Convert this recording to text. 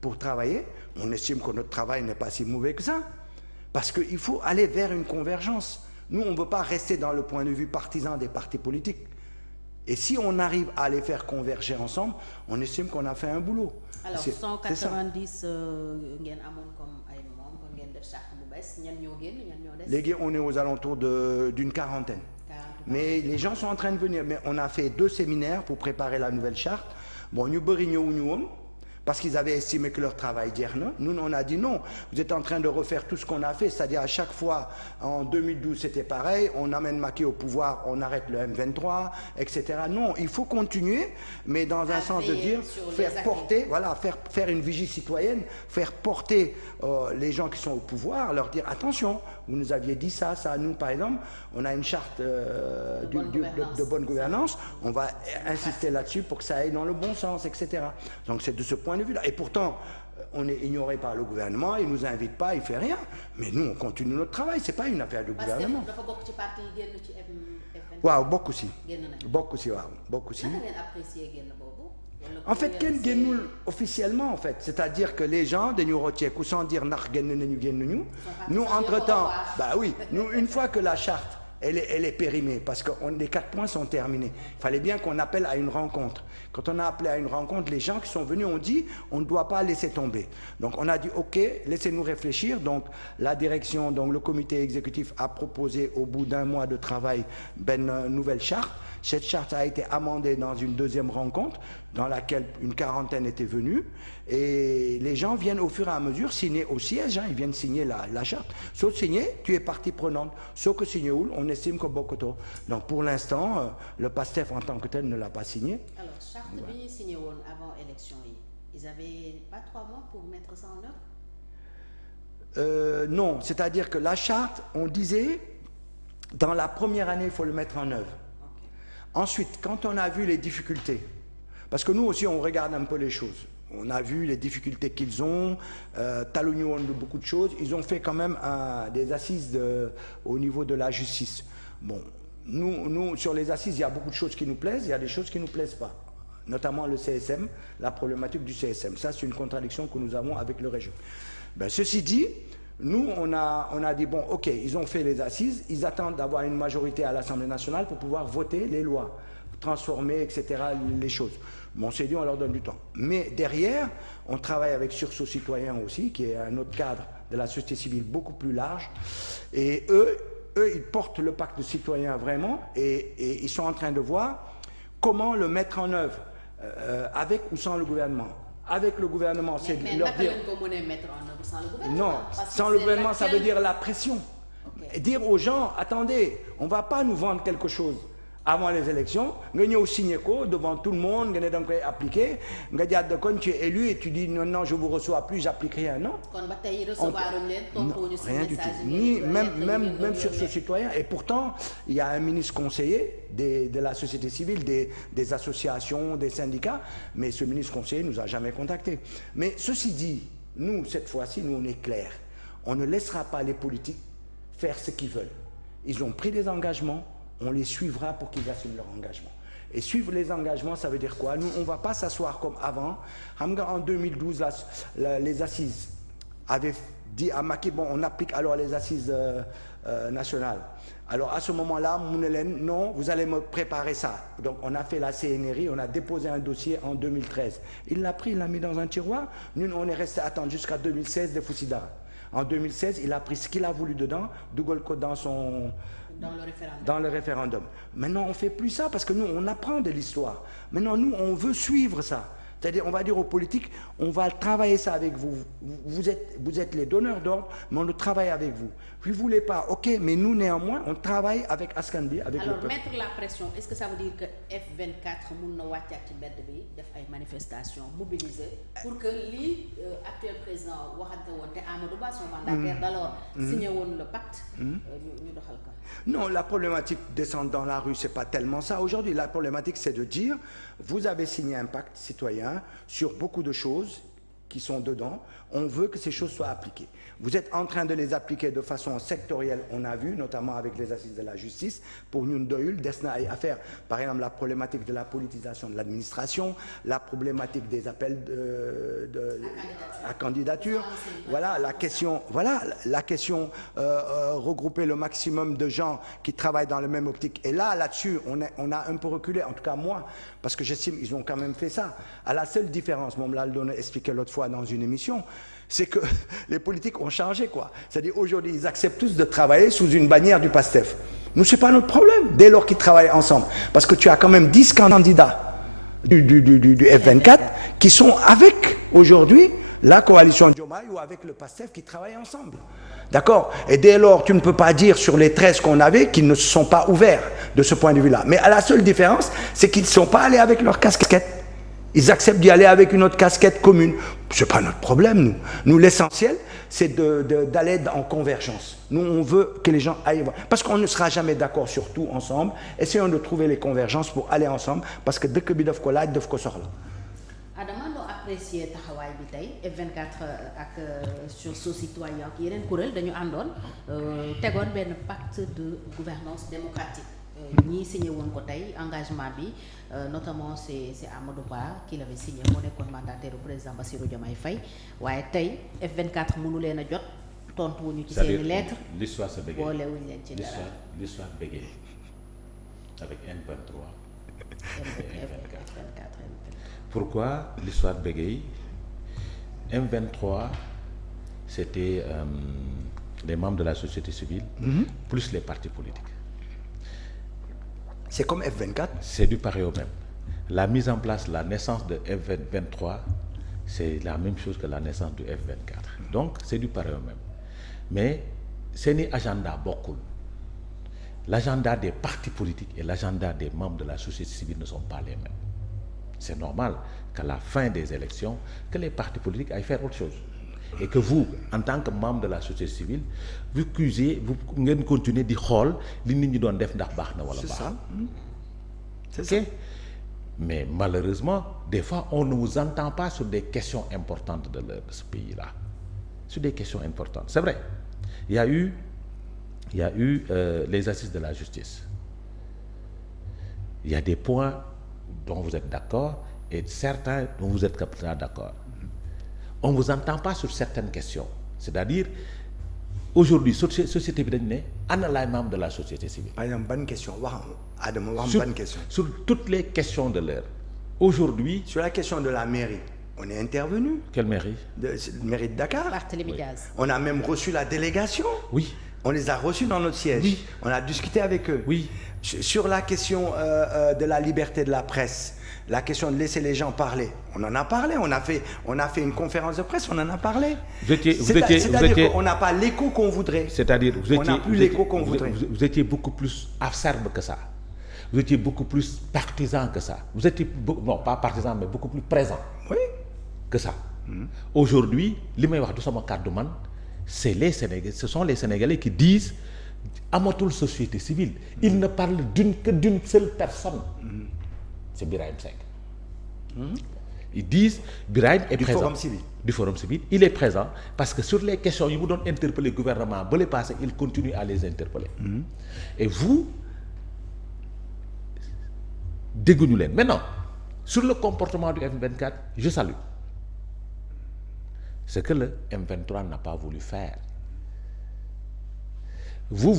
pour travailler, on estime que notre travail n'est pas si mauvais que ça. Parce qu'il faut aller vers une convergence. Nous, on ne veut pas rester dans le point de vue partisan des partis politiques. Et si on arrive à les faire converger ensemble, on estime qu'on a fait un boulot. Alors, 190 ngeen amoon comme ay membres ngeen def charte bu bees ñan ñoo génn ñan ñoo des. Léegi on est aux alentours d'une quarantaine. Mais les gens sont en train de venir. Mais on a fait 2 séminaires pour préparer la nouvelle charte. Bon, ñu bëri ñëwuñu woon parce qu'ils avaient estimé que leur travail jeex na. Nous, on a dit non, vous êtes en train de refaire tout ce qu'on a fait, c'est-à-dire à chaque fois, en 2012 c'était pareil, on amène Macky au pouvoir, on arrête le M23, etc. Non, il faut continuer, mais dans un sens de dire, faire porter, voilà, faire une vigie citoyenne, faire porter les gens qui sont au pouvoir, leur dire attention, vous nous aviez dit ça, nous par exemple, on a une charte de bonne gouvernance, on va insister là-dessus pour que ça aille dans le bon sens, etc. Donc c'est de ce point de vue-là. Et pourtant, on est ignoré par le gouvernement, il ne nous invite pas, il ne fait rien. Mais nous, on continue notre travail, ce n'est pas une affaire de gouvernement. Dafa bokk ci parti yi génn ci F24. waaw bokk si. génn nañu bokk si waaw bokk si. naka ngeen apprécier génn boobu. En fait kenn génnul officiellement en fait, c'est-à-dire que les gens dañu rocceeku sans dire ndax génn nañu génn ñu. Nous entre-temps, bah oui, nous une fois que la charte elle est périmée parce que les 4 points sont terminés. Il fallait bien qu'on appelle à une rencontre. Quand on a appelé à une rencontre, les gens qui sont venus ont dit on ne doit pas laisser tomber. Donc on a dit ok, laissez-nous réfléchir. Donc la direction, donc le comité exécutif a proposé au bout d'1 mois de travail une nouvelle charte. Cette charte a été amendée dans une 2e rencontre dans laquelle une quarantaine était venue et les gens viennent au fur et à mesure signer au siège, ils viennent signer la charte. Sauf signer, tu es partie prenante. Sauf que signer on estime que bokoto. Donc pour l'instant, le PASTEF en tant que tel ne l'a pas signé. Alors charte bi ñu signé woon avant élection yi, ils avaient pas 3 mois pour mettre ça en œuvre? Non, c'est-à-dire que la charte, on disait dans la première année il faut le mettre en œuvre. Ensuite, quand on a vu les difficultés, parce que nous aussi on regarde un peu les choses, on a vu les difficultés qu'ils ont, taluñu woon de beaucoup de choses, ils ont fait quand même des assises au niveau de la justice. Bon, nous sur les assises, il y a beaucoup de choses qui nous plaisent, il y a des choses qui ne nous plaisent pas, notamment le CSM, la problématique du CSM. Ça, c'est une contradiction que nous avons avec le régime. Ben, ceci dit, nous, on a dit, bon, ok, ils ont fait les assises, ils attendent d'avoir une majorité à l'Assemblée nationale pour pouvoir voter les lois, transformer, etc., les choses. Bon, on s'est dit, on leur donne du temps. Mais derrière, on travaille avec Sursaut Citoyen aussi, qui est un autre cadre de la société civile beaucoup plus large. Et eux, ils portent le pacte citoyen vraiment, et ils sont en train de voir comment le mettre en œuvre, avec ou sans le gouvernement. Avec le gouvernement, c'est de leur dire... Non, sans le gouvernement, ça veut dire la pression. Okay. Dire aux gens, attendez, on ne va pas nous vendre quelque chose avant les élections, nga ñëw signer ko devant tout le monde, nga ne da nga koy appliquer, nga jàdd kon tu es élu et tu dis non, non, je vous reçois plus, j'applique rien, non. Rien du tout. Ni, même sur ce citoyen. Et pourtant, il y a un ministre conseiller de la société civile, des associations, des syndicats, mais ce ministre conseiller ne nous a jamais contactés. Mais ceci dit, nous, cette fois-ci, nous, on est clairs. On ne laissera pas les politiques faire ce qu'ils veulent. Ils ont pris des engagements, on les suivra pour qu'ils assument leur engagement. Et suivre les engagements, ça veut dire quoi? Nous, on ne va pas s'asseoir comme avant. En 2012, les assises avaient dit à Macky, bon, on applique alors les assises nationales. Alors à ce moment-là, Mounelen, non, vous allez me préparer ça. Donc on a fait la CNRI, on a déposé un dossier en 2013. Il l'a pris, il l'a mis dans un tiroir. Nous, on est resté à attendre jusqu'à 2016 de Foussida. En 2016, il a pris ce qu'il a voulu dedans, Dougal Code dans le référendum. Maintenant, on ne fait plus ça parce que nous, on apprend de l'histoire. Maintenant, nous, on veut suivre ça. C'est-à-dire, on va dire aux politiques, on va travailler ça avec vous. Vous êtes les donneurs d'ordre, mais on le travaille avec vous. Vous ne voulez pas, ok, mais nous, néanmoins, on travaille avec Askanbi, avec alors, le peuple. mettre la pression, est-ce que ça veut dire que F24 mun na wàccaat ci mbedd bi def ay manifestations mobiliser pour que li actuel président waxante woon te Amadou Ba son mandataire d'alors signé woon le pacte ñu doxal ko. Non, la problématique descendre dans la rue, c'est pas tellement ça. Aujourd'hui, la problématique, c'est de dire, vous avez signé un pacte citoyen sur beaucoup de choses, qui sont dedans, on veut que ces choses soient appliquées. Vous êtes en train de les appliquer de façon sectorielle, on a vu, notamment avec les assises de la justice. Pour ñun doyul, des na ay affaires. Par exemple, la problématique de la politisation de l'administration, la problématique des appels à candidature. Voilà la question regrouper le maximum de gens qui travaillent dans le même optique. Et là-dessus, on a un peu reculé, en tout cas moi, parce que j'estime qu'ils ont quand même fait ça. À la seule différence, moom laa doon expliqué l'autre fois dans une émission, c'est que les politiques ont changé, quoi. C'est-à-dire aujourd'hui, ils acceptent tous de travailler sous une bannière du PASTEF. Nous, c'est pas notre problème, dès lors qu'ils travaillent ensemble. Parce que tu as quand même 10 candidats du F24 qui sont avec, aujourd'hui, la coalition Diomaye ou avec le PASTEF qui travaillent ensemble. D'accord? Et dès lors, tu ne peux pas dire sur les 13 qu'on avait qu'ils ne se sont pas ouverts de ce point de vue-là. Mais à la seule différence, c'est qu'ils ne sont pas allés avec leur casquette. Ils acceptent d'y aller avec une autre casquette commune. Ce n'est pas notre problème, nous. Nous, l'essentiel, c'est d'aller en convergence. Nous, on veut que les gens aillent voir. Parce qu'on ne sera jamais d'accord sur tout ensemble. Essayons de trouver les convergences pour aller ensemble. Parce que dëkk bi daf ko laaj, daf ko soxla. Adama, noo apprécier taxawaay bi tey F24 ak sursaut citoyen ak yeneen kuréel dañu àndoon tegoon benn pacte de gouvernance démocratique ñii signé woon ko tey engagement bi notamment c'est Amadou Ba qui l'avait signé moo nekkoon mandataire du président Bassirou Diomaye Faye waaye tey F24 mënu leen a jot tontu wuñu ci seeni lettre l'histoire se bégaye boolewuñu leen ci dara l'histoire bégaye avec M23 et M24. Pourquoi l'histoire bégaye? M23 c'était les membres de la société civile plus les partis politiques. C'est comme F24. C'est du pareil au même. La mise en place, la naissance de F23, c'est la même chose que la naissance du F24. Donc, c'est du pareil au même. Mais, seeni agenda bokkul. L'agenda des partis politiques et l'agenda des membres de la société civile ne sont pas les mêmes. C'est normal qu'à la fin des élections, que les partis politiques aillent faire autre chose. Et que vous, en tant que membre de la société civile, vous ngeen continuer di xool li nit ñi doon def ndax baax na wala baax. C'est ça. Mais malheureusement, des fois, on ne vous entend pas sur des questions importantes de ce pays-là. Sur des questions importantes. C'est vrai. Il y a eu les assises de la justice. Il y a des points dont vous êtes d'accord et certains dont vous êtes pas d'accord. On ne vous entend pas sur certaines questions. C'est-à-dire, aujourd'hui, société bi dañ ne ana laay membre de la société civile. Par exemple, bonne question. Adama, bonne question. Sur toutes les questions de l'heure. Aujourd'hui... Sur la question de la mairie, on est intervenu. Quelle mairie? Mairie de Dakar. Barthélémy Diaz. On a même reçu la délégation. Oui. On les a reçus dans notre siège. Oui. On a discuté avec eux. Oui. Sur la question de la liberté de la presse, la question de laisser les gens parler, on en a parlé, on a fait une conférence de presse, on en a parlé. C'est-à-dire qu'on n'a pas l'écho qu'on voudrait. C'est-à-dire on n'a plus l'écho qu'on voudrait. Vous étiez beaucoup plus acerbe que ça. Vous étiez beaucoup plus partisan que ça. Vous étiez non pas partisan mais beaucoup plus présent. Oui. Que ça. Aujourd'hui, li may wax du sama kàddu man, c'est les Sénégalais, ce sont les Sénégalais qui disent amatul société civile. Ils ne parlent que d'une seule personne. C'est Birahim Seck. Ils disent Birahim est présent. Du Forum civil. Il est présent parce que sur les questions yi mu doon interpeller gouvernement ba le passé, il continue à les interpeller. Et vous dégguñu leen. Maintenant, sur le comportement du M24, je salue ce que le M23 n'a pas voulu faire. Vous